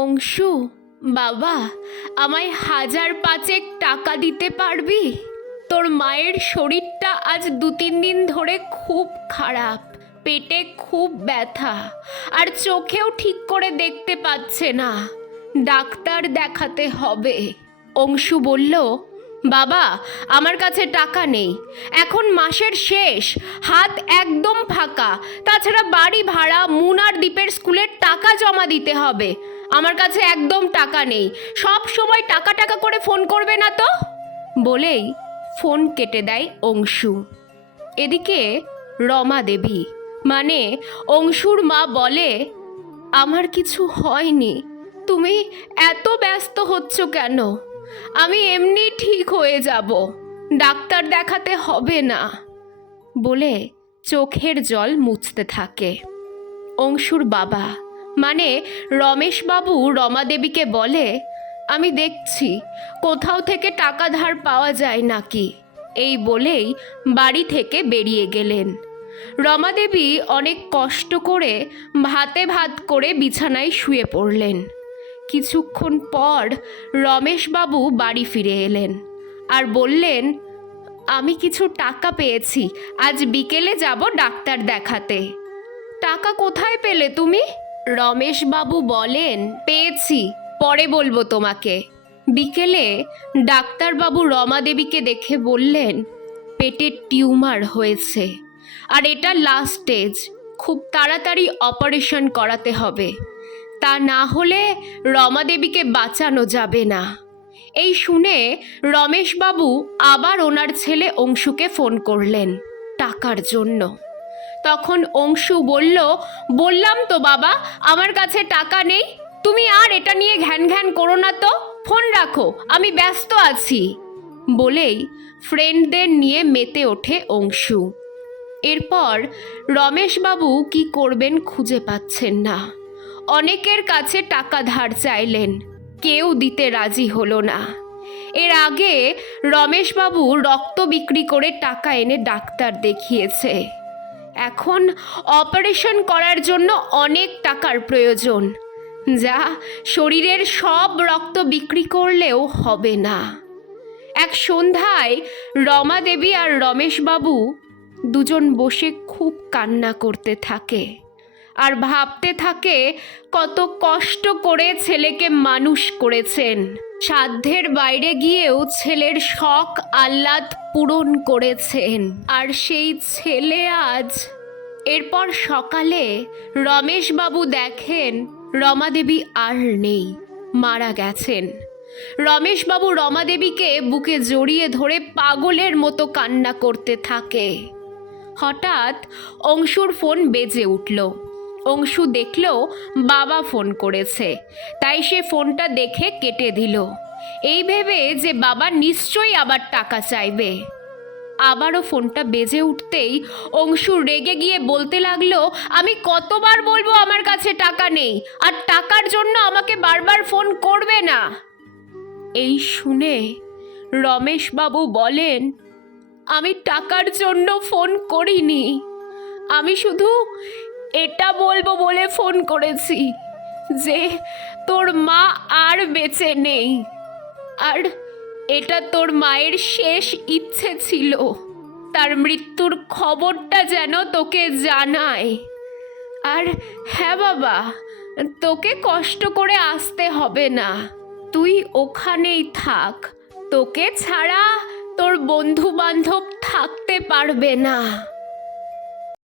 অংশু, বাবা, আমায় হাজার পাঁচেক টাকা দিতে পারবি? তোর মায়ের শরীরটা আজ দু তিন দিন ধরে খুব খারাপ, পেটে খুব ব্যথা, আর চোখেও ঠিক করে দেখতে পাচ্ছে না। ডাক্তার দেখাতে হবে। অংশু বলল, বাবা, আমার কাছে টাকা নেই। এখন মাসের শেষ, হাত একদম ফাঁকা। তাছাড়া বাড়ি ভাড়া, মুনার দ্বীপের স্কুলের টাকা জমা দিতে হবে। আমার কাছে একদম টাকা নেই। সব সময় টাকা টাকা করে ফোন করবে না তো? বলেই ফোন কেটে দেয় অংশু। এদিকে রমা দেবী মানে অংশুর মা বলে, আমার কিছু হয়নি। তুমি এত ব্যস্ত হচ্ছ কেন? আমি এমনি ঠিক হয়ে যাব। ডাক্তার দেখাতে হবে না। বলে চোখের জল মুছতে থাকে। অংশুর বাবা মানে রমেশবাবু রমা দেবীকে বলে, আমি দেখছি, কোথাও থেকে টাকা ধার পাওয়া যায় নাকি? এই বলেই বাড়ি থেকে বেরিয়ে গেলেন। রমাদেবী অনেক কষ্ট করে ভাতে ভাত করে বিছানায় শুয়ে পড়লেন। কিছুক্ষণ পর রমেশবাবু বাড়ি ফিরে এলেন আর বললেন, আমি কিছু টাকা পেয়েছি, আজ বিকেলে যাব ডাক্তার দেখাতে। টাকা কোথায় পেলে তুমি? রমেশবাবু বলেন, পেয়েছি, পরে বলব তোমাকে। বিকেলে ডাক্তারবাবু রমা দেবীকে দেখে বললেন পেটে টিউমার হয়েছে, আর এটা লাস্ট স্টেজ খুব তাড়াতাড়ি অপারেশন করাতে হবে। তা না হলে রমা দেবীকে বাঁচানো যাবে না। এই শুনে রমেশবাবু আবার ওনার ছেলে অংশুকে ফোন করলেন, টাকার জন্য। তখন অংশু বলল, বললাম তো বাবা, আমার কাছে টাকা নেই। তুমি আর এটা নিয়ে ঘ্যান ঘ্যান করো না তো। ফোন রাখো, আমি ব্যস্ত আছি। বলেই ফ্রেন্ডদের নিয়ে মেতে ওঠে অংশু। এরপর রমেশবাবু কি করবেন খুঁজে পাচ্ছেন না। অনেকের কাছে টাকা ধার চাইলেন, কেউ দিতে রাজি হলো না। এর আগে রমেশবাবু রক্ত বিক্রি করে টাকা এনে ডাক্তার দেখিয়েছে। এখন অপারেশন করার জন্য অনেক টাকার প্রয়োজন। যা শরীরের সব রক্ত বিক্রি করলেও হবে না। এক সন্ধ্যায় রমা দেবী আর রমেশবাবু দুজন বসে খুব কান্না করতে থাকে আর ভাবতে থাকে কত কষ্ট করে ছেলেকে মানুষ করেছেন। সাধ্যের বাইরে গিয়েও ছেলের শখ আহ্লাদ পূরণ করেছেন। আর সেই ছেলে আজ। এরপর সকালে রমেশবাবু দেখেন রমাদেবী আর নেই, মারা গেছেন। রমেশবাবু রমাদেবীকে বুকে জড়িয়ে ধরে পাগলের মতো কান্না করতে থাকে। হঠাৎ অংশুর ফোন বেজে উঠল। অংশু দেখল বাবা ফোন করেছে। তাই সে ফোনটা দেখে কেটে দিল। এই ভেবে যে বাবা নিশ্চয়ই আবার টাকা চাইবে। আবারও ফোনটা বেজে উঠতেই অংশু রেগে গিয়ে বলতে লাগল, আমি কতবার বলব আমার কাছে টাকা নেই, আর টাকার জন্য আমাকে বারবার ফোন করবে না? এই শুনে রমেশবাবু বলেন, আমি টাকার জন্য ফোন করিনি। আমি শুধু এটা বলব বলে ফোন করেছি যে তোর মা আর বেঁচে নেই। আর এটা তোর মায়ের শেষ ইচ্ছে ছিল। তার মৃত্যুর খবরটা যেন তোকে জানায়। আর হ্যাঁ বাবা, তোকে কষ্ট করে আসতে হবে না। তুই ওখানেই থাক। তোকে ছাড়া তোর বন্ধু বান্ধব থাকতে পারবে না।